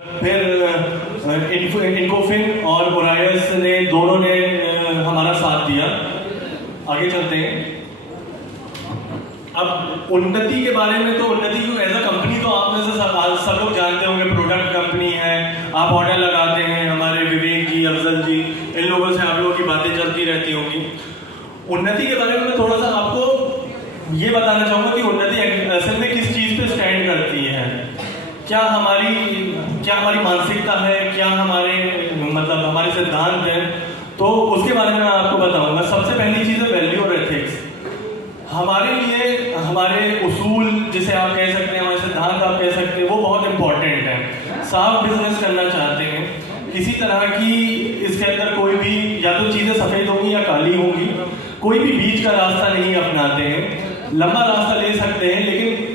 फिर इन्फोफिन और ओरायस ने दोनों ने हमारा साथ दिया। आगे चलते हैं। अब उन्नति के बारे में, तो उन्नति को एज अ कंपनी तो आप में से सब लोग जानते होंगे, प्रोडक्ट कंपनी है, आप ऑर्डर लगाते हैं, हमारे विवेक जी, अफजल जी, इन लोगों से आप लोगों की बातें चलती रहती होंगी। उन्नति के बारे में मैं थोड़ा सा आपको ये बताना चाहूँगा कि उन्नति असल में किस चीज़ पे स्टैंड करती है, क्या हमारी मानसिकता है, क्या हमारे मतलब हमारे सिद्धांत हैं, तो उसके बारे में मैं आपको बताऊंगा। सबसे पहली चीज़ है वैल्यू और एथिक्स। हमारे लिए हमारे उसूल, जिसे आप कह सकते हैं, हमारे सिद्धांत आप कह सकते हैं, वो बहुत इंपॉर्टेंट है। साफ बिजनेस करना चाहते हैं, किसी तरह की इसके अंदर कोई भी या तो चीज़ें सफ़ेद होंगी या काली होंगी, कोई भी बीच का रास्ता नहीं अपनाते हैं। लंबा रास्ता ले सकते हैं, लेकिन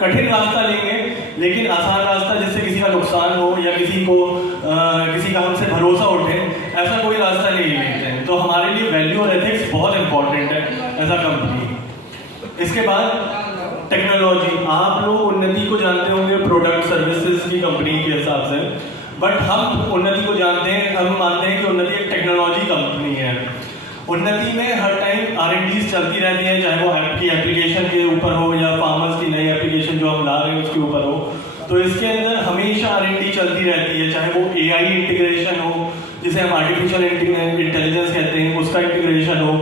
कठिन रास्ता लेंगे, लेकिन आसान रास्ता जिससे किसी का नुकसान हो या किसी का हमसे भरोसा उठे, ऐसा कोई रास्ता नहीं लेते हैं। तो हमारे लिए वैल्यू और एथिक्स बहुत इंपॉर्टेंट है एज अ कंपनी। इसके बाद टेक्नोलॉजी। आप लोग उन्नति को जानते होंगे प्रोडक्ट सर्विसेज की कंपनी के हिसाब से, बट हम उन्नति को जानते हैं, हम मानते हैं कि उन्नति एक टेक्नोलॉजी कंपनी है। उन्नति में हर टाइम R&Ds चलती रहती है, चाहे वो ऐप की एप्लीकेशन के ऊपर हो या फार्मर्स की नई एप्लीकेशन जो हम ला रहे हैं उसके ऊपर हो। तो इसके अंदर हमेशा R&D चलती रहती है, चाहे वो AI इंटीग्रेशन हो, जिसे हम आर्टिफिशियल इंटेलिजेंस कहते हैं, उसका इंटीग्रेशन हो,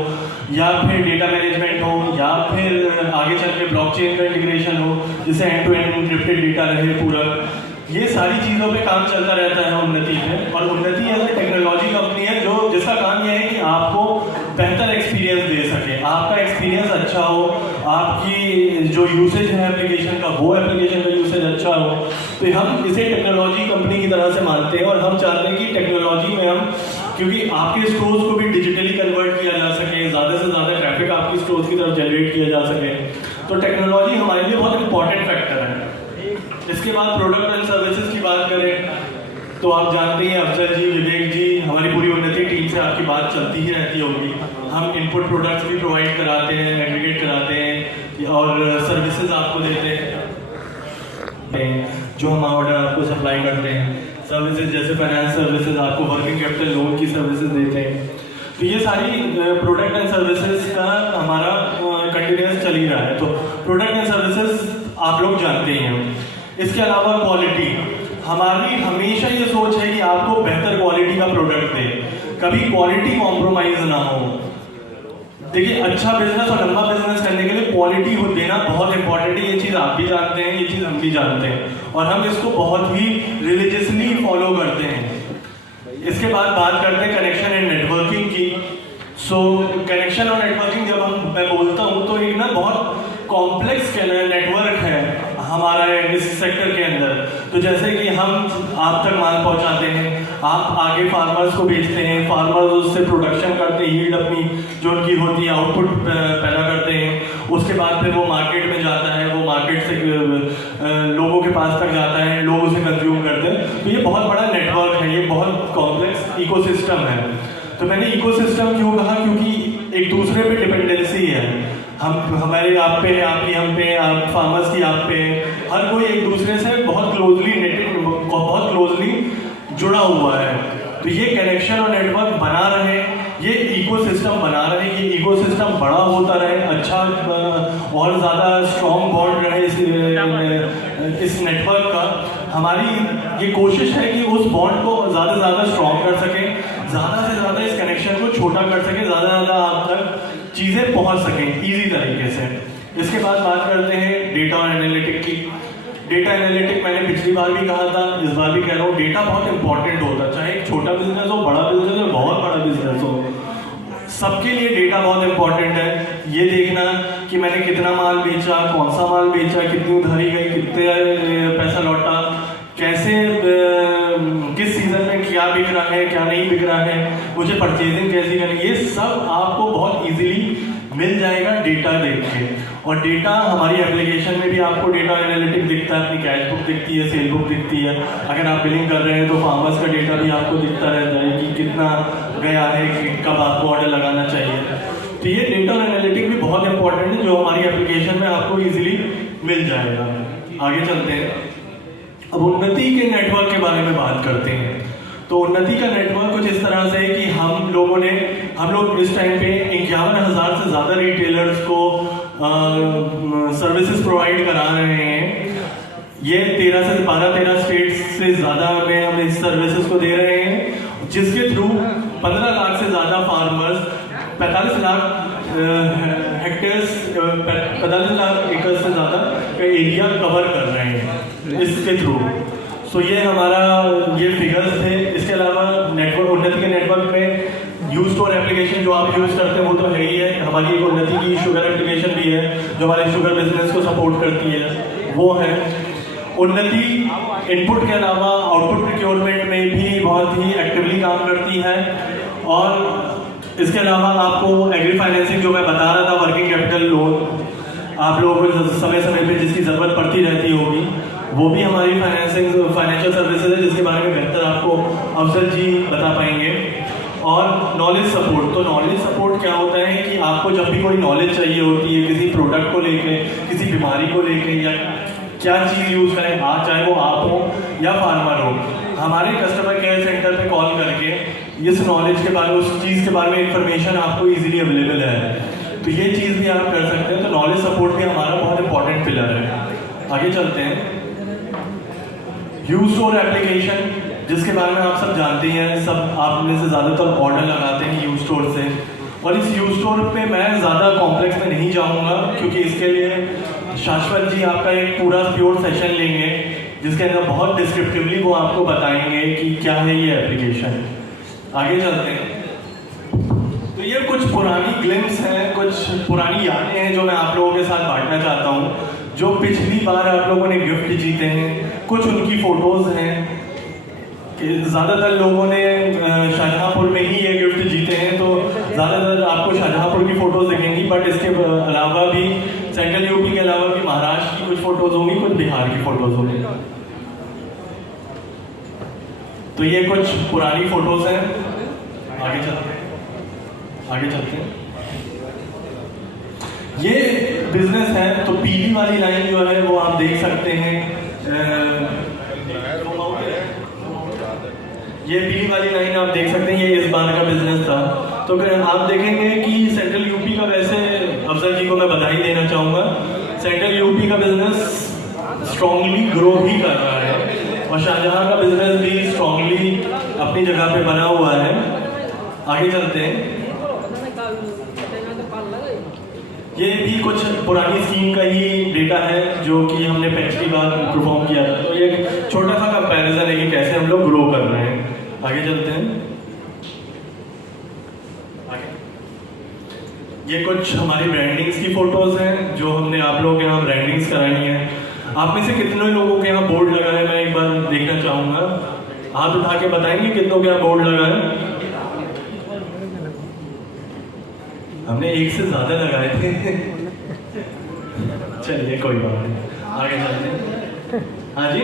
या फिर डेटा मैनेजमेंट हो, या फिर आगे चल के ब्लॉकचेन का इंटीग्रेशन हो, जिसे end to end encrypted data रहे पूरा। ये सारी चीज़ों पे काम चलता रहता है उन्नति पे। और उन्नति एज ए टेक्नोलॉजी कंपनी है जो जिसका काम यह है कि आपको बेहतर एक्सपीरियंस दे सके, आपका एक्सपीरियंस अच्छा हो, आपकी जो यूसेज है एप्लीकेशन का, वो एप्लीकेशन का यूसेज अच्छा हो। तो हम इसे टेक्नोलॉजी कंपनी की तरह से मानते हैं, और हम चाहते हैं कि टेक्नोलॉजी में हम, क्योंकि आपके स्टोर्स को भी डिजिटली कन्वर्ट किया जा सके, ज़्यादा से ज़्यादा ट्रैफिक आपकी स्टोर्स की तरफ जनरेट किया जा सके, तो टेक्नोलॉजी हमारे लिए बहुत इंपॉर्टेंट फैक्टर है। इसके बाद प्रोडक्ट एंड सर्विसेज की बात करें तो आप जानते हैं अफजल जी, विवेक जी, हमारी पूरी उन्नति टीम से आपकी बात चलती ही रहती होगी। हम इनपुट प्रोडक्ट्स भी प्रोवाइड कराते हैं, एग्रीगेट कराते हैं, और सर्विसेज आपको देते हैं जो हम ऑर्डर आपको सप्लाई करते हैं। सर्विसेज जैसे फाइनेंस सर्विसेज, आपको वर्किंग कैपिटल लोन की सर्विसेज देते हैं। तो ये सारी प्रोडक्ट एंड सर्विसेज का हमारा कंटिन्यूस चल ही रहा है। तो प्रोडक्ट एंड सर्विसेज आप लोग जानते ही हैं। इसके अलावा क्वालिटी, हमारी हमेशा ये सोच है कि आपको बेहतर क्वालिटी का प्रोडक्ट दें, कभी क्वालिटी कॉम्प्रोमाइज ना हो। देखिए, अच्छा बिजनेस और लंबा बिजनेस करने के लिए क्वालिटी को देना बहुत इंपॉर्टेंट है। ये चीज़ आप भी जानते हैं, ये चीज़ हम भी जानते हैं, और हम इसको बहुत ही रिलीजियसली फॉलो करते हैं। इसके बाद बात करते हैं कनेक्शन एंड नेटवर्किंग की। कनेक्शन और नेटवर्किंग जब मैं बोलता हूँ तो एक ना बहुत कॉम्प्लेक्स नेटवर्क है हमारा इस सेक्टर के अंदर। तो जैसे कि हम आप तक माल पहुंचाते हैं, आप आगे फार्मर्स को बेचते हैं, फार्मर्स उससे प्रोडक्शन करते हैं, यील्ड अपनी जो उनकी होती है आउटपुट पैदा करते हैं। उसके बाद फिर वो मार्केट में जाता है, वो मार्केट से लोगों के पास तक जाता है, लोग उसे कंज्यूम करते हैं। तो ये बहुत बड़ा नेटवर्क है, ये बहुत कॉम्प्लेक्स इकोसिस्टम है। तो मैंने इकोसिस्टम क्यों कहा, क्योंकि एक दूसरे पे डिपेंडेंसी है। हमारे आप पे, आपकी हम पे, आप फार्मर्स की आप पे, हर कोई एक दूसरे से बहुत क्लोजली जुड़ा हुआ है। तो ये कनेक्शन और नेटवर्क बना रहे, ये इकोसिस्टम बना रहे, ये इकोसिस्टम बड़ा होता रहे, अच्छा और ज़्यादा स्ट्रॉन्ग बॉन्ड रहे इस नेटवर्क का। हमारी ये कोशिश है कि उस बॉन्ड को ज़्यादा से ज़्यादा स्ट्रॉन्ग कर सकें, ज़्यादा से ज़्यादा इस कनेक्शन को छोटा कर सकें, ज़्यादा से ज़्यादा आप तक चीज़ें पहुंच सकें ईजी तरीके से। इसके बाद बात करते हैं डेटा और एनालिटिक की। डेटा एनालिटिक मैंने पिछली बार भी कहा था, इस बार भी कह रहा हूँ, डेटा बहुत इंपॉर्टेंट होता है। चाहे एक छोटा बिजनेस हो, बड़ा बिजनेस हो, बहुत बड़ा बिजनेस हो, सबके लिए डेटा बहुत इंपॉर्टेंट है। ये देखना कि मैंने कितना माल बेचा, कौन सा माल बेचा, कितनी उधारी गई, कितने पैसा लौटा, कैसे किस सीजन में क्या बिक रहा है, क्या नहीं बिक रहा है, मुझे परचेजिंग कैसी करनी, ये सब आपको बहुत इजीली मिल जाएगा डेटा देख के। और डेटा हमारी एप्लीकेशन में भी आपको डेटा एनालिटिक दिखता है, अपनी कैश बुक दिखती है, सेल बुक दिखती है। अगर आप बिलिंग कर रहे हैं तो फार्मर्स का डेटा भी आपको दिखता रहता है कि कितना गया है, कि कब आपको ऑर्डर लगाना चाहिए। तो ये डेटा एनालिटिक भी बहुत इंपॉर्टेंट है, जो हमारी एप्लीकेशन में आपको इजीली मिल जाएगा। आगे चलते हैं। अब उन्नति के नेटवर्क के बारे बात करते हैं। तो उन्नति का नेटवर्क कुछ इस तरह से है कि हम लोग इस टाइम पे 51,000 से ज़्यादा रिटेलर्स को सर्विसेज प्रोवाइड करा रहे हैं। ये 13 स्टेट्स से ज़्यादा में हम इस सर्विसेज को दे रहे हैं, जिसके थ्रू 15 लाख से ज़्यादा फार्मर्स 45 लाख हेक्टेयर्स 45 लाख एकड़ से ज़्यादा का एरिया कवर कर रहे हैं इसके थ्रू। सो ये हमारा ये फिगर्स थे। इसके अलावा नेटवर्क उन्नति के नेटवर्क में यूज स्टोर एप्लीकेशन जो आप यूज़ करते हैं वो तो है ही है। हमारी एक उन्नति की शुगर एप्लीकेशन भी है जो हमारे शुगर बिजनेस को सपोर्ट करती है, वो है। उन्नति इनपुट के अलावा आउटपुट प्रोक्योरमेंट में भी बहुत ही एक्टिवली काम करती है। और इसके अलावा आपको एग्री फाइनेंसिंग जो मैं बता रहा था, वर्किंग कैपिटल लोन आप लोगों को समय समय पे जिसकी ज़रूरत पड़ती रहती होगी, वो भी हमारी फाइनेंशियल सर्विसेज है, जिसके बारे में बेहतर आपको अफजल जी बता पाएंगे। और नॉलेज सपोर्ट, तो नॉलेज सपोर्ट क्या होता है कि आपको जब भी कोई नॉलेज चाहिए होती है किसी प्रोडक्ट को लेके, किसी बीमारी को लेके, या क्या चीज़ यूज़ करें, चाहे वो आप हो या फार्मर हो, हमारे कस्टमर केयर सेंटर पे कॉल करके इस नॉलेज के बारे में, उस चीज़ के बारे में इंफॉर्मेशन आपको इजीली अवेलेबल है। तो ये चीज़ भी आप कर सकते हैं। तो नॉलेज सपोर्ट भी हमारा बहुत इंपॉर्टेंट पिलर है। आगे चलते हैं। यूज स्टोर एप्लीकेशन, जिसके बारे में आप सब जानते हैं, सब आप में से ज़्यादातर ऑर्डर लगाते हैं यूज स्टोर से। और इस यूज स्टोर पे मैं ज़्यादा कॉम्प्लेक्स में नहीं जाऊंगा, क्योंकि इसके लिए शाश्वत जी आपका एक पूरा प्योर सेशन लेंगे, जिसके अंदर बहुत डिस्क्रिप्टिवली वो आपको बताएंगे कि क्या है ये एप्लीकेशन। आगे चलते हैं। तो ये कुछ पुरानी ग्लिम्स हैं, कुछ पुरानी यादें हैं जो मैं आप लोगों के साथ बांटना चाहता हूँ, जो पिछली बार आप लोगों ने गिफ्ट जीते हैं। कुछ उनकी फ़ोटोज़ हैं। ज़्यादातर लोगों ने शाहजहाँपुर में ही ये गिफ्ट जीते हैं, तो ज़्यादातर आपको शाहजहाँपुर की फ़ोटोज़ दिखेंगी, बट इसके अलावा भी सेंट्रल यूपी के अलावा भी महाराष्ट्र की कुछ फ़ोटोज़ होंगी, कुछ बिहार की फ़ोटोज़ होंगी। तो ये कुछ पुरानी फ़ोटोज़ हैं। आगे चलते हैं। ये बिजनेस है, तो पीली वाली लाइन जो है वो आप देख सकते हैं। ये पीली वाली लाइन आप देख सकते हैं, ये इस बार का बिजनेस था। तो आप देखेंगे कि सेंट्रल यूपी का, वैसे अफजल जी को मैं बधाई देना चाहूँगा, सेंट्रल यूपी का बिजनेस स्ट्रांगली ग्रो ही कर रहा है, और शाहजहाँ का बिजनेस भी स्ट्रांगली अपनी जगह पे बना हुआ है। आगे चलते हैं। ये भी कुछ पुरानी स्कीम का ही डेटा है जो कि हमने पिछली बार परफॉर्म किया था। तो ये छोटा सा कंपैरिजन है कि कैसे हम लोग ग्रो कर रहे हैं। आगे चलते हैं। ये कुछ हमारी ब्रांडिंग्स की फोटोज हैं जो हमने आप लोगों के यहाँ ब्रांडिंग्स कराई हैं। आप में से कितने लोगों के यहाँ बोर्ड लगा है, मैं एक बार देखना चाहूँगा। हाथ उठा के बताएंगे कितनों के यहाँ बोर्ड लगा है। हमने एक से ज्यादा लगाए थे। चलिए कोई बात नहीं, आगे चलते हैं। हाँ जी।